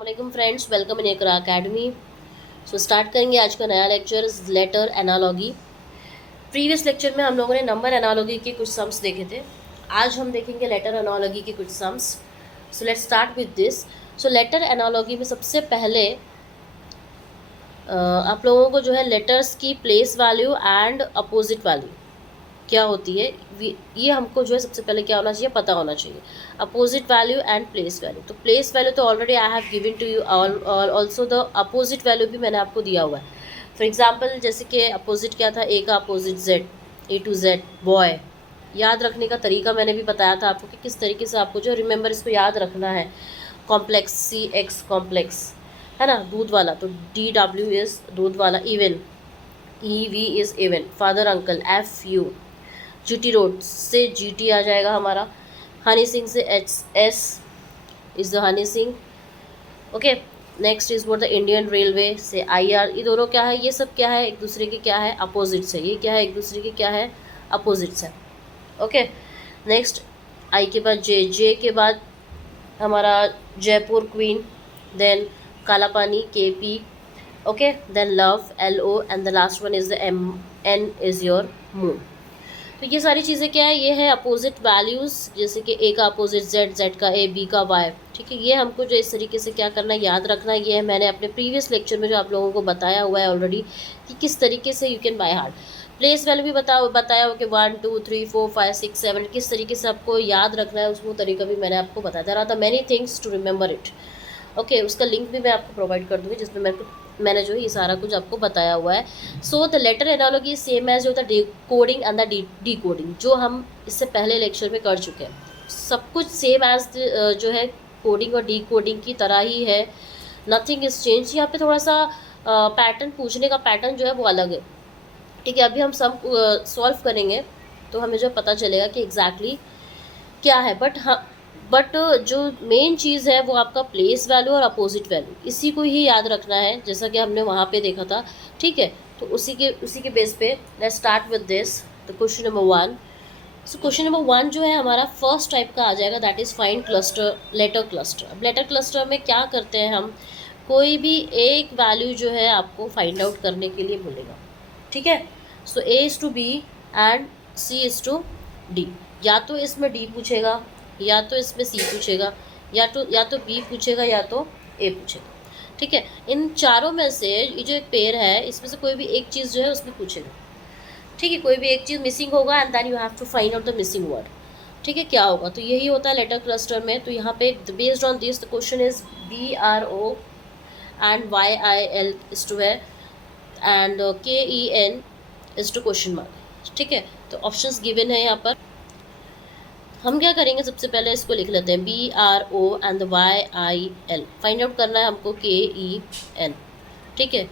वालेकुम friends, welcome in Iqra academy. Start करेंगे आज का नया lecture letter analogy. Previous lecture में हम लोगों ने नंबर एनालॉगी के कुछ सम्स देखे थे। आज हम देखेंगे लेटर एनालॉगी के कुछ sums. So let's start with this. So letter analogy में सबसे पहले आप लोगों को जो है लेटर्स की place value and opposite value क्या होती है ये हमको जो है सबसे पहले क्या होना चाहिए, पता होना चाहिए। Opposite value and place value. तो प्लेस वैल्यू तो already I have given to you, also the opposite value भी मैंने आपको दिया हुआ है। फॉर एग्जांपल जैसे कि अपोजिट क्या था, ए का opposite Z, A to Z boy. याद रखने का तरीका मैंने भी बताया था आपको कि किस तरीके से आपको जो रिमेंबर इसको याद रखना है। कॉम्प्लेक्स, सी एक्स कॉम्प्लेक्स है ना, दूध वाला तो डी डब्ल्यू इज़ दूध वाला, even E V is even, father uncle F you, GT road से जीटी आ जाएगा हमारा, हनी सिंह से H S is the Honey Singh. Okay, next is what the Indian railway से आई आर। ये दोनों क्या है, ये सब क्या है, एक दूसरे के क्या है, अपोजिट्स है। ये क्या है, एक दूसरे के क्या है, अपोजिट्स है। ओके, नेक्स्ट आई के बाद जे, जे के बाद हमारा जयपुर क्वीन, देन काला पानी के P, okay, then love L O, and the last one is the M N is your moon. तो ये सारी चीज़ें क्या है, ये है अपोजिट वैल्यूज़, जैसे कि ए का अपोजिट जेड, जेड का ए, बी का वाई। ठीक है, ये हमको जो इस तरीके से क्या करना है, याद रखना है। ये है मैंने अपने प्रीवियस लेक्चर में जो आप लोगों को बताया हुआ है ऑलरेडी कि किस तरीके से you can by heart. Place value भी बताया हो कि 1 2 3 4 5 6 7 किस तरीके से आपको याद रखना है, उसको तरीका भी मैंने आपको बताया। There are the many things to remember it. Okay, उसका लिंक भी मैं आपको प्रोवाइड कर दूँगी जिसमें मैंने जो है ये सारा कुछ आपको बताया हुआ है। So the letter analogy same as जो था coding and the decoding, जो हम इससे पहले लेक्चर में कर चुके हैं। सब कुछ सेम एज जो है कोडिंग और डी कोडिंग की तरह ही है, नथिंग इज चेंज। यहाँ पे थोड़ा सा पैटर्न, पूछने का पैटर्न जो है वो अलग है। ठीक है, अभी हम सब सॉल्व करेंगे तो हमें जो पता चलेगा कि एग्जैक्टली क्या है। बट जो मेन चीज़ है वो आपका प्लेस वैल्यू और अपोजिट वैल्यू, इसी को ही याद रखना है जैसा कि हमने वहाँ पे देखा था। ठीक है, तो उसी के बेस पे let's start with this the question number 1। So question number 1 जो है हमारा फर्स्ट टाइप का आ जाएगा, that is find cluster, letter cluster. अब लेटर क्लस्टर में क्या करते हैं हम, कोई भी एक वैल्यू जो है आपको फाइंड आउट करने के लिए बोलेगा। ठीक है, so A is to B and C is to D. या तो इसमें डी पूछेगा, या तो इसमें सी पूछेगा, या तो बी पूछेगा, या तो ए पूछेगा। ठीक है, इन चारों में से ये जो एक पेयर है इसमें से कोई भी एक चीज़ जो है उसमें पूछेगा। ठीक है, कोई भी एक चीज़ मिसिंग होगा and then you have to find out the missing word. ठीक है, क्या होगा, तो यही होता है लेटर क्लस्टर में। तो यहाँ पे based on this the question is B R O and Y I L is to है and K E N is to question mark. ठीक है, तो ऑप्शंस गिवन है यहाँ पर। हम क्या करेंगे, सबसे पहले इसको लिख लेते हैं, B R O and Y I L. Find out करना है हमको के ई एन। ठीक है,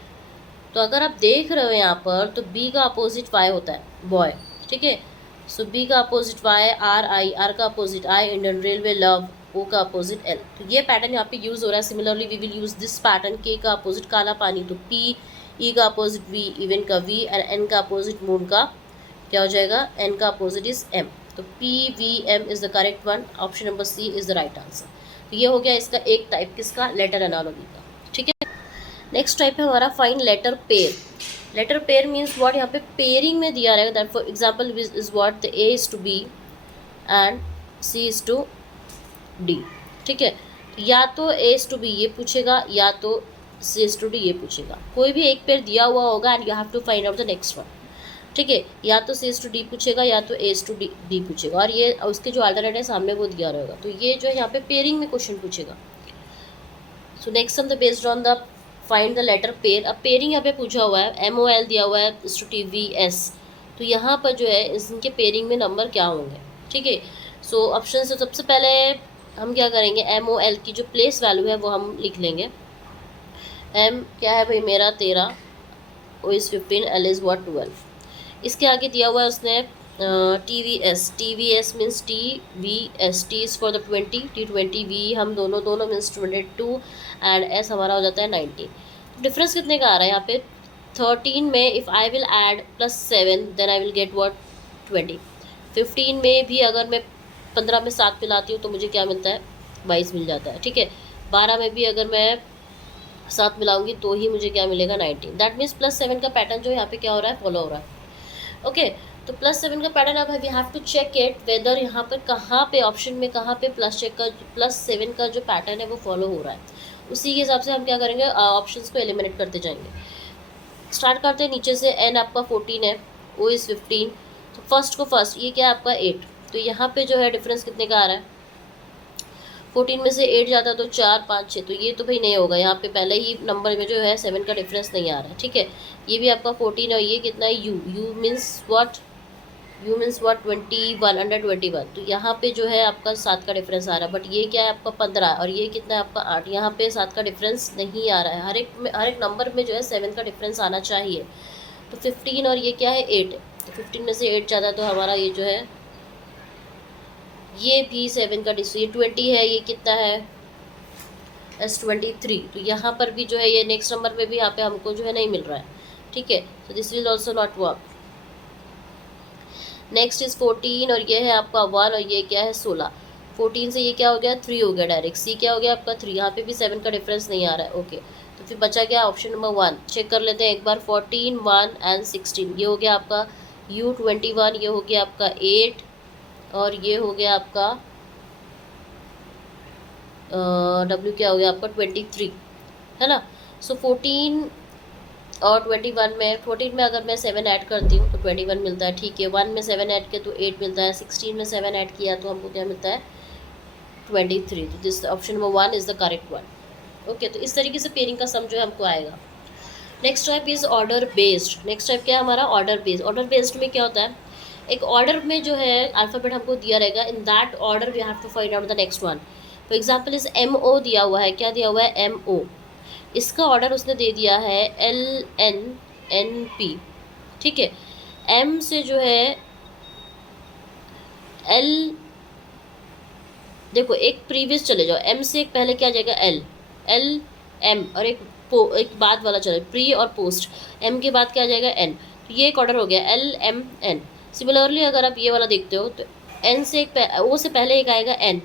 तो अगर आप देख रहे हो यहाँ पर तो बी का अपोजिट वाई होता है, बॉय। ठीक है, सो बी का opposite Y, R I, R का opposite I, Indian railway, love, O का अपोजिट एल। तो ये पैटर्न यहाँ पे यूज़ हो रहा है। Similarly we will use this pattern, K का अपोजिट काला पानी तो पी, ई का अपोजिट वी, इवन का वी, एंड एन का अपोजिट मून का क्या हो जाएगा, एन का अपोजिट इज एम। तो P V M is the correct one, option number C is the right answer. तो ये हो गया इसका एक टाइप, किसका, लेटर एनालॉजी का। ठीक है, नेक्स्ट टाइप है हमारा find letter pair. Letter pair means what, यहाँ पे पेयरिंग में दिया रहेगा, that for example is what, the A is to B and C is to D. ठीक है, या तो ए इज़ टू बी ये पूछेगा, या तो सी इज़ टू डी ये पूछेगा। कोई भी एक पेयर दिया हुआ होगा and you have to find out the next one. ठीक है, या तो सी इज़ टू डी पूछेगा, या तो ए इज़ टू डी पूछेगा, और ये उसके जो अल्टरनेट है सामने वो दिया रहेगा। तो ये जो है यहाँ पे पेयरिंग में क्वेश्चन पूछेगा। So next sum the based on the find the letter pair. अब पेयरिंग यहाँ पे पूछा हुआ है, एम ओ एल दिया हुआ है, is to T V S. तो यहाँ पर जो है इनके पेयरिंग में नंबर क्या होंगे। ठीक है, सो ऑप्शन से सबसे पहले हम क्या करेंगे, एम ओ एल की जो प्लेस वैल्यू है वो हम लिख लेंगे। एम क्या है भाई मेरा 13, O is 15, L is what 12। इसके आगे दिया हुआ है उसने T V S means T V S, T is for the 20, T 20, V हम दोनों मीन्स 22 एंड एस हमारा हो जाता है 90। डिफरेंस कितने का आ रहा है यहाँ पे, 13 में if I will add +7 then I will get what 20। 15 में भी अगर मैं 15 में 7 मिलाती हूँ तो मुझे क्या मिलता है, 22 मिल जाता है। ठीक है, 12 में भी अगर मैं 7 मिलाऊंगी तो ही मुझे क्या मिलेगा 19। दैट मीन्स +7 का पैटर्न जो यहाँ पे क्या हो रहा है, फॉलो हो रहा है। ओके, तो +7 का पैटर्न अब we have to check it whether यहाँ पर कहाँ पे ऑप्शन में कहाँ पे +7 का जो पैटर्न है वो फॉलो हो रहा है। उसी के हिसाब से हम क्या करेंगे, ऑप्शंस को एलिमिनेट करते जाएंगे। स्टार्ट करते हैं नीचे से। n आपका 14 है, O इज़ 15, तो फर्स्ट को फर्स्ट, ये क्या है आपका 8। तो यहाँ पे जो है डिफरेंस कितने का आ रहा है, 14 में से 8 जाता है तो 4 5 6, तो ये तो भाई नहीं होगा, यहाँ पे पहले ही नंबर में जो है 7 का डिफरेंस नहीं आ रहा है। ठीक है, ये भी आपका 14 और ये कितना है, you means what, you means what 21, under 21, तो यहाँ पे जो है आपका 7 का डिफरेंस आ रहा है। बट ये क्या है आपका 15 और ये कितना है आपका 8, यहाँ पे 7 का डिफरेंस नहीं आ रहा है। हर एक नंबर में जो है 7 का डिफरेंस आना चाहिए। तो 15 और ये क्या है 8 है, तो 15 में से 8 ज़्यादा तो हमारा ये जो है ये भी 7 का डिफरेंस, ये 20 है, ये कितना है S23, तो यहाँ पर भी जो है ये नेक्स्ट नंबर में भी यहाँ पे हमको जो है नहीं मिल रहा है। ठीक है, तो this will also not work. Next is 14 और ये है आपका 1 और ये क्या है 16। 14 से ये क्या हो गया 3 हो गया डायरेक्ट, सी क्या हो गया आपका 3, यहाँ पे भी 7 का डिफरेंस नहीं आ रहा है। ओके, तो फिर बचा क्या ऑप्शन नंबर 1, चेक कर लेते हैं एक बार। 14, 1 एंड 16, ये हो गया आपका U21, ये हो गया आपका 8 और ये हो गया आपका W क्या हो गया आपका 23, है ना। सो 14 और 21 में, 14 में अगर मैं 7 ऐड करती हूँ तो 21 मिलता है। ठीक है, 1 में 7 ऐड किया तो 8 मिलता है, 16 में 7 ऐड किया तो हमको क्या मिलता है 23। तो this option number 1 is the correct one. Okay, तो इस तरीके से पेयरिंग का सम जो है हमको आएगा। Next type is order based. Next type क्या है हमारा, ऑर्डर बेस्ड। ऑर्डर बेस्ड में क्या होता है, एक ऑर्डर में जो है अल्फ़ाबेट हमको दिया रहेगा, in that order we have to find out the next one. For example is MO दिया हुआ है, क्या दिया हुआ है MO, इसका ऑर्डर उसने दे दिया है LNNP। ठीक है, M से जो है L, देखो एक प्रीवियस चले जाओ, M से एक पहले क्या जाएगा LM और एक बाद वाला चले प्री और पोस्ट, M के बाद क्या आ जाएगा N, तो ये एक ऑर्डर हो गया LMN। सिमिलरली अगर आप ये वाला देखते हो तो N से एक O से पहले एक आएगा N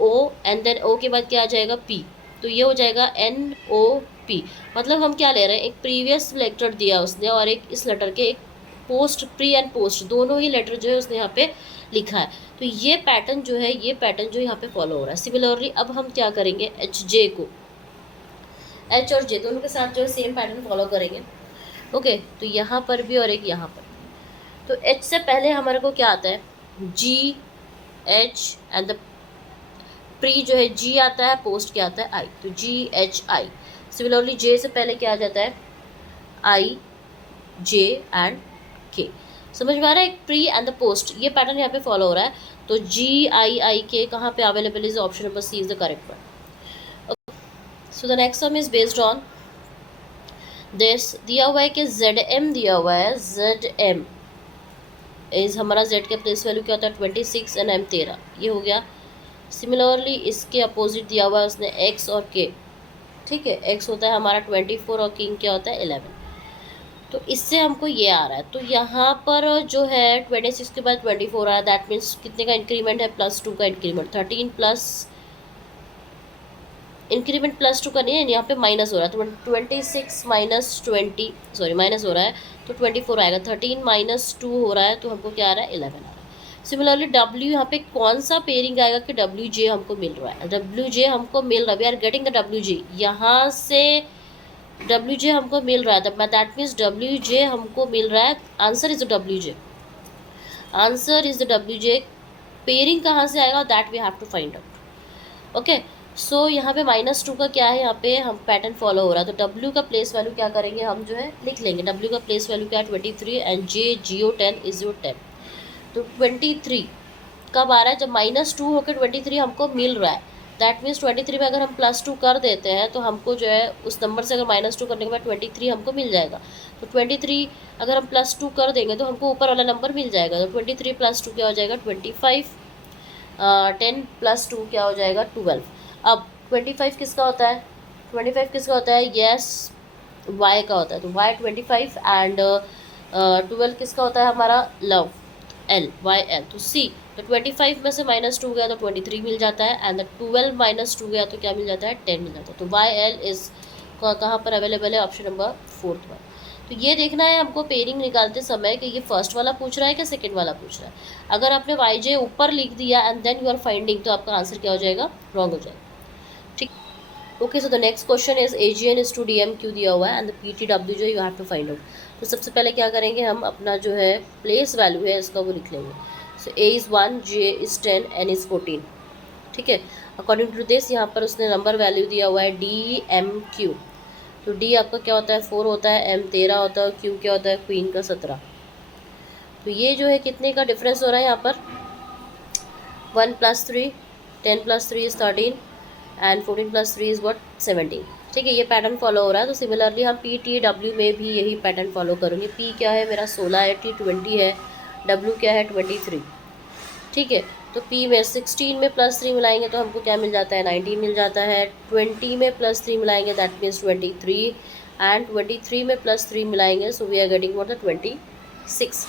O and then O के बाद क्या आ जाएगा P, तो ये हो जाएगा NOP। मतलब हम क्या ले रहे हैं, एक प्रीवियस लेटर दिया उसने और एक इस लेटर के एक पोस्ट, प्री एंड पोस्ट दोनों ही लेटर जो है उसने यहाँ पे लिखा है। तो ये पैटर्न जो है, ये पैटर्न जो यहाँ पे फॉलो हो रहा है। सिमिलरली अब हम क्या करेंगे, HJ को, H और J दोनों के साथ जो है सेम पैटर्न फॉलो करेंगे। ओके, तो यहाँ पर भी और एक यहाँ पर। तो H से पहले हमारे को क्या आता है G H and the pre जो है G आता है, पोस्ट क्या आता है I, तो GHI। सिमिलरली J से पहले क्या आ जाता है I J एंड K। समझ में आ रहा है, एक प्री एंड द पोस्ट, ये पैटर्न यहाँ पे फॉलो हो रहा है। तो GIIK कहाँ पे available is, option number C is the correct one. So the next sum is based on this. दिया हुआ है कि ZM दिया हुआ है, ZM इज हमारा Z के प्लेस वैल्यू क्या होता है 26 एंड M 13, ये हो गया। सिमिलरली इसके अपोजिट दिया हुआ है उसने X और K। ठीक है, X होता है हमारा 24 और किंग क्या होता है 11, तो इससे हमको ये आ रहा है। तो यहाँ पर जो है 26 के बाद 24 आ रहा है, दैट मीन्स कितने का इंक्रीमेंट है, +2 का इंक्रीमेंट, 13 प्लस इंक्रीमेंट +2 का नहीं है, यहाँ पे माइनस हो रहा है, तो 26 माइनस 20, सॉरी माइनस हो रहा है तो 24 आएगा, 13 माइनस 2 हो रहा है तो हमको क्या आ रहा है 11 आ रहा है। सिमिलरली W यहाँ पे कौन सा पेयरिंग आएगा कि WJ हमको मिल रहा है, WJ हमको मिल रहा है, we are getting the WJ, यहाँ से WJ हमको मिल रहा है, दैट मीन्स WJ हमको मिल रहा है, answer is the WJ, answer is the WJ। Pairing कहाँ से आएगा that we have to find out. Okay, so यहाँ पे -2 का क्या है, यहाँ पे हम पैटर्न फॉलो हो रहा है। तो W का प्लेस वैल्यू क्या करेंगे, हम जो है लिख लेंगे, W का प्लेस वैल्यू क्या है 23 एंड J 10 इज योर 10। तो 23 कब आ रहा है, जब -2 होकर 23 हमको मिल रहा है, दैट मीन्स 23 में अगर हम +2 कर देते हैं तो हमको जो है उस नंबर से अगर -2 करने के बाद 23 हमको मिल जाएगा। तो 23 अगर हम +2 कर देंगे तो हमको ऊपर वाला नंबर मिल जाएगा। तो 23 + 2 क्या हो जाएगा 25, 10 + 2 क्या हो जाएगा 12। अब 25 किसका होता है, 25 किसका होता है, यस Y का होता है, तो Y 25 एंड 12 किसका होता है हमारा लव, एल वाई एल, तो सी, तो 25 में से -2 गया तो 23 मिल जाता है, एंड 12 -2 गया तो क्या मिल जाता है, 10 मिल जाता है। तो वाई एल इज कहाँ पर अवेलेबल है, ऑप्शन नंबर 4 पर। तो ये देखना है हमको पेयरिंग निकालते समय कि ये फर्स्ट वाला पूछ रहा है कि सेकंड वाला पूछ रहा है। अगर आपने वाई जे ऊपर लिख दिया and then you are finding, तो आपका आंसर क्या हो जाएगा, रॉन्ग हो जाएगा। ठीक, okay. So the next question is AGN is to DMQ दिया हुआ है एंड द PTW जो you have to find out. तो सबसे पहले क्या करेंगे, हम अपना जो है प्लेस वैल्यू है इसका वो लिख लेंगे। सो A is 1, J is 10, N is 14। ठीक है, अकॉर्डिंग टू दिस यहाँ पर उसने नंबर वैल्यू दिया हुआ है DMQ। तो D आपका क्या होता है, 4 होता है, M 13 होता है, Q क्या होता है, क्वीन का 17। तो ये जो है कितने का डिफरेंस हो रहा है यहाँ पर, 1 + 3, 10 + 3 इज़ 13 एंड 14 + 3 इज़ व्हाट, 17। ठीक है, ये पैटर्न फॉलो हो रहा है। तो सिमिलरली हम PTW में भी यही पैटर्न फॉलो करेंगे। P क्या है मेरा 16 है, T 20 है, W क्या है 23। ठीक है, तो P में 16 में +3 मिलाएंगे तो हमको क्या मिल जाता है, 19 मिल जाता है। 20 में +3 मिलाएंगे दैट मीन्स 23, एंड 23 में +3 मिलाएंगे so we are getting what, 26।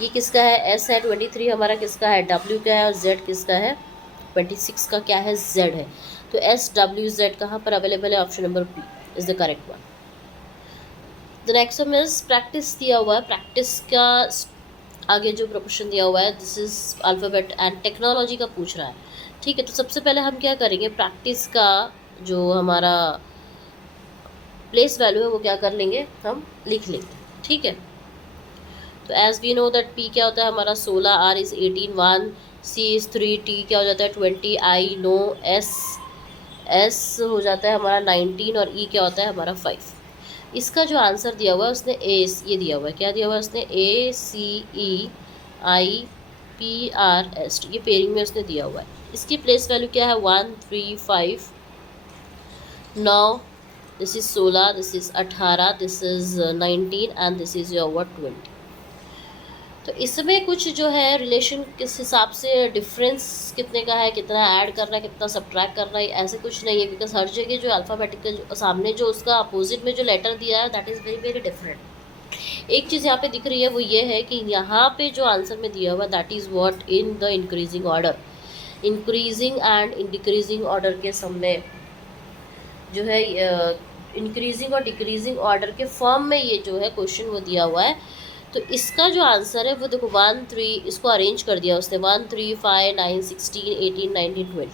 ये किसका है, S है, 23 हमारा किसका है, W क्या है, और Z किसका है, 26 का क्या है, Z है। तो SWZ कहाँ पर अवेलेबल है, option number B is the correct one. The next one is practice दिया हुआ है। प्रैक्टिस का आगे जो प्रोपोर्शन दिया हुआ है this is alphabet and technology का पूछ रहा है। ठीक है, तो सबसे पहले हम क्या करेंगे, प्रैक्टिस का जो हमारा प्लेस वैल्यू है वो क्या कर लेंगे, हम लिख लेंगे। ठीक है, तो as we know that P क्या होता है हमारा 16, R is 18, 1, C is 3, T क्या हो जाता है 20, I नो, S हो जाता है हमारा 19 और E क्या होता है हमारा 5। इसका जो आंसर दिया हुआ है उसने ये दिया हुआ है, क्या दिया हुआ है उसने, ACEIPRS, ये पेयरिंग में उसने दिया हुआ है। इसकी प्लेस वैल्यू क्या है, 1, 3, 5, 9, this is 16, this is 18, this is 19 and this is your what 20। तो इसमें कुछ जो है रिलेशन किस हिसाब से डिफरेंस कितने का है, कितना ऐड करना है, कितना सब्ट्रैक्ट करना है, ऐसे कुछ नहीं है, बिकॉज हर जगह जो अल्फ़ाबेटिकल सामने जो उसका अपोजिट में जो लेटर दिया है that is very very different. एक चीज़ यहाँ पे दिख रही है वो ये है कि यहाँ पे जो आंसर में दिया हुआ that is what in the increasing order, increasing and decreasing order के समय जो है इंक्रीजिंग और डिक्रीजिंग ऑर्डर के फॉर्म में ये जो है क्वेश्चन वो दिया हुआ है। तो इसका जो आंसर है वो देखो 1, 3, इसको अरेंज कर दिया उसने, 1, 3, 5, 9, 16, 18, 19, 20।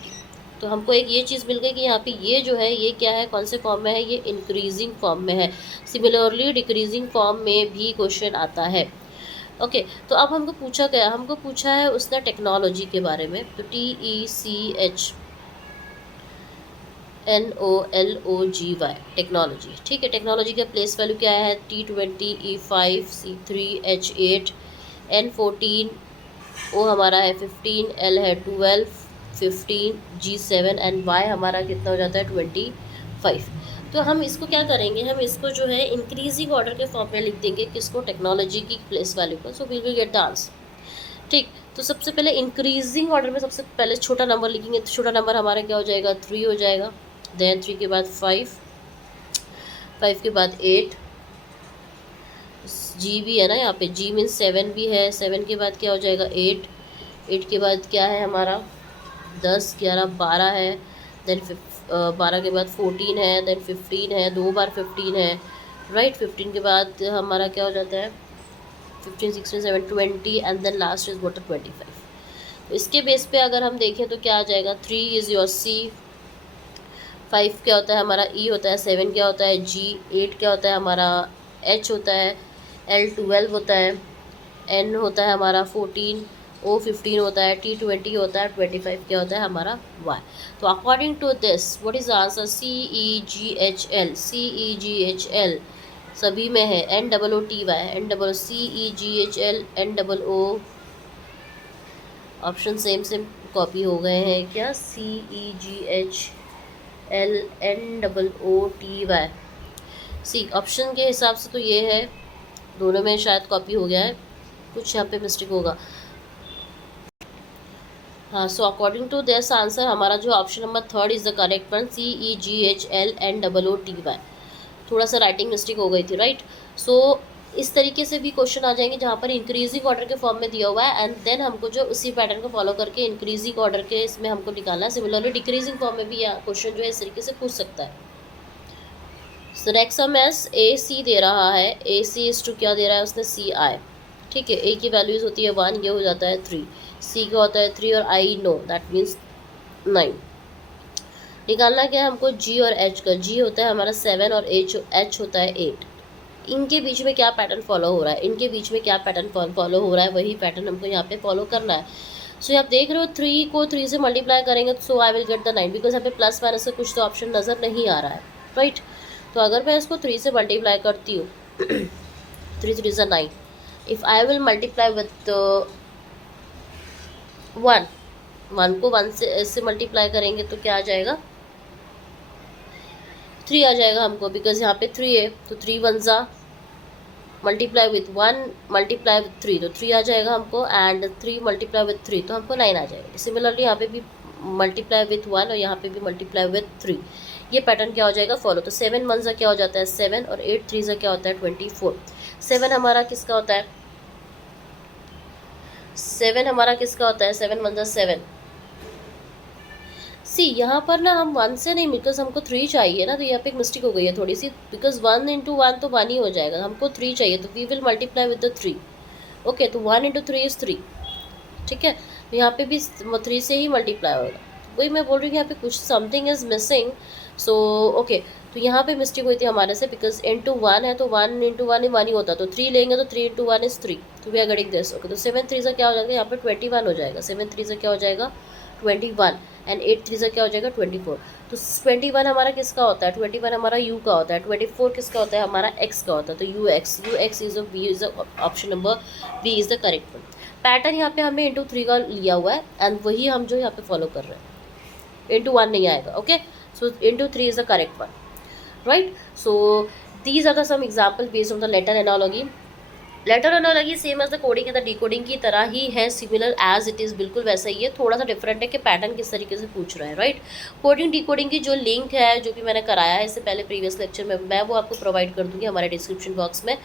तो हमको एक ये चीज़ मिल गई कि यहाँ पे ये जो है ये क्या है, कौन से फॉर्म में है, ये इंक्रीजिंग फॉर्म में है। सिमिलरली डिक्रीजिंग फॉर्म में भी क्वेश्चन आता है। ओके, तो अब हमको पूछा गया, हमको पूछा है उसने टेक्नोलॉजी के बारे में। तो TECHNOLOGY टेक्नोलॉजी। ठीक है, टेक्नोलॉजी का प्लेस वैल्यू क्या है, T20, E5, C3, H8, N14, O हमारा है 15, L है 12, 15, G7 एंड Y हमारा कितना हो जाता है 25। तो हम इसको क्या करेंगे, हम इसको जो है इंक्रीजिंग ऑर्डर के फॉर्म में लिख देंगे किसको, टेक्नोलॉजी की प्लेस वैल्यू को। So we will get the answer. ठीक, तो सबसे पहले इंक्रीजिंग ऑर्डर में सबसे पहले छोटा नंबर लिखेंगे, तो छोटा नंबर हमारा क्या हो जाएगा, 3 हो जाएगा। देन 3 के बाद 5, 5 के बाद 8, G भी है ना यहाँ पे, G मीन्स 7 भी है, 7 के बाद क्या हो जाएगा 8, 8 के बाद क्या है हमारा 10, 11, 12 है। देन 12 के बाद 14 है, देन 15 है, 2 बार 15 है, राइट। 15 के बाद हमारा क्या हो जाता है 15, 16, 17, 20 and then last is what 25। तो इसके बेस पे अगर हम देखें तो क्या आ जाएगा, 3 इज़ योर C, 5 क्या होता है हमारा E होता है, 7 क्या होता है G, 8 क्या होता है हमारा H होता है, L 12 होता है, N होता है हमारा 14, O 15 होता है, T 20 होता है, 25 क्या होता है हमारा Y। तो according to this what is the answer, CEGHL, CEGHL सभी में है, NOOTY, NCEGHL, NOO option same same copy हो गए हैं क्या, CEGHL, NOOTY। सी ऑप्शन के हिसाब से तो ये है, दोनों में शायद कॉपी हो गया है, कुछ यहाँ पे मिस्टेक होगा। हाँ, so according to this answer हमारा जो option number 3 is the correct one, CEGHL, NOOTY। थोड़ा सा राइटिंग मिस्टेक हो गई थी, राइट। सो इस तरीके से भी क्वेश्चन आ जाएंगे जहाँ पर इंक्रीजिंग ऑर्डर के फॉर्म में दिया हुआ है एंड देन हमको जो उसी पैटर्न को फॉलो करके इंक्रीजिंग ऑर्डर के इसमें हमको निकालना है। सिमिलरली डिक्रीजिंग फॉर्म में भी यह क्वेश्चन जो है इस तरीके से पूछ सकता है। सो नेक्स्ट सम एस ए सी दे रहा है, ए सी इज टू क्या दे रहा है उसने, सी आई। ठीक है, ए की वैल्यूज होती है 1, ये हो जाता है 3, सी का होता है 3 और आई नो दैट मीन्स 9। निकालना क्या है हमको, जी और एच का। जी होता है हमारा 7 और एच होता है 8। इनके बीच में क्या पैटर्न फॉलो हो रहा है, इनके बीच में क्या पैटर्न फॉलो हो रहा है, वही पैटर्न हमको यहाँ पे फॉलो करना है। सो आप देख रहे हो 3 को 3 से मल्टीप्लाई करेंगे तो आई विल गेट द 9, बिकॉज यहाँ पे प्लस माइनस से कुछ तो ऑप्शन नज़र नहीं आ रहा है, राइट। तो अगर मैं इसको 3 से मल्टीप्लाई करती हूँ 3 3 is 9, if I will multiply with 1 को 1 से इससे मल्टीप्लाई करेंगे तो क्या आ जाएगा, 3 आ जाएगा हमको, बिकॉज यहाँ पे 3 है तो 3 1 ज़ा मल्टीप्लाई विथ 1 मल्टीप्लाई विथ 3 तो 3 आ जाएगा हमको, एंड 3 मल्टीप्लाई विथ 3 तो हमको 9 आ जाएगा। सिमिलरली यहाँ पे भी मल्टीप्लाई विथ 1 और यहाँ पे भी मल्टीप्लाई विथ 3, ये पैटर्न क्या हो जाएगा फॉलो। तो 7 1 ज़ा क्या हो जाता है 7 और 8 3 ज़ा क्या होता है 24। 7 हमारा किसका होता है, 7 हमारा किसका होता है, 7 1 ज़ा 7। सी यहाँ पर ना हम 1 से नहीं, बिकॉज हमको 3 चाहिए ना, तो यहाँ पे एक मिस्टेक हो गई है थोड़ी सी, बिकॉज 1 into 1 तो 1 ही हो जाएगा, हमको 3 चाहिए तो we will multiply with the 3। Okay, तो 1 into 3 is 3। ठीक है, तो यहाँ पे भी 3 से ही मल्टीप्लाई होगा। वही मैं बोल रही हूँ यहाँ पे कुछ something is missing. So okay, तो यहाँ पे मिस्टेक हुई थी हमारे से, बिकॉज into 1 है तो 1 into 1 ही 1 ही होता, तो 3 लेंगे तो 3 into 1 is 3, तो we are getting this. Okay, तो 7 3 से क्या हो जाएगा, यहाँ पे 21 हो जाएगा, 7 3 से क्या हो जाएगा 21 एंड 8 3 से क्या हो जाएगा 24। तो 21 हमारा किसका होता है, 21 हमारा u का होता है, 24 किसका होता है हमारा x का होता है, तो ux is B is option number B is the correct one. Pattern यहाँ पे हमें इंटू 3 का लिया हुआ है एंड वही हम जो यहाँ पे फॉलो कर रहे हैं, इंटू 1 नहीं आएगा। Okay, so into 3 is the correct one, right. So these are the sum example based on the letter analogy. Letter analogy same as the coding and the decoding की तरह ही है, सिमिलर एज इट इज़, बिल्कुल वैसा ही है, थोड़ा सा different है कि पैटर्न किस तरीके से पूछ रहा है, राइट। कोडिंग डिकोडिंग की जो लिंक है जो कि मैंने कराया है इससे पहले प्रीवियस लेक्चर में, मैं वो आपको प्रोवाइड कर दूँगी हमारे डिस्क्रिप्शन बॉक्स में।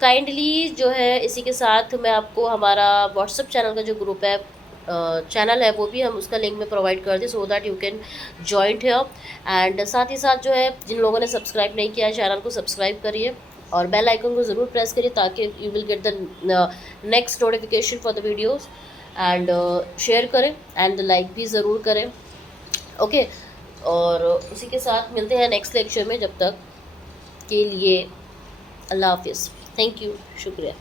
काइंडली जो है इसी के साथ मैं आपको हमारा व्हाट्सअप चैनल का जो ग्रुप है चैनल है वो भी हम उसका लिंक में प्रोवाइड कर दें, so that you can join here. And साथ ही साथ जो है जिन लोगों ने सब्सक्राइब नहीं किया है चैनल को सब्सक्राइब करिए और बेल आइकन को ज़रूर प्रेस करिए ताकि you will get the next notification for the videos. And share करें एंड लाइक भी ज़रूर करें। ओके, और उसी के साथ मिलते हैं नेक्स्ट लेक्चर में, जब तक के लिए अल्लाह हाफिज़, थैंक यू, शुक्रिया।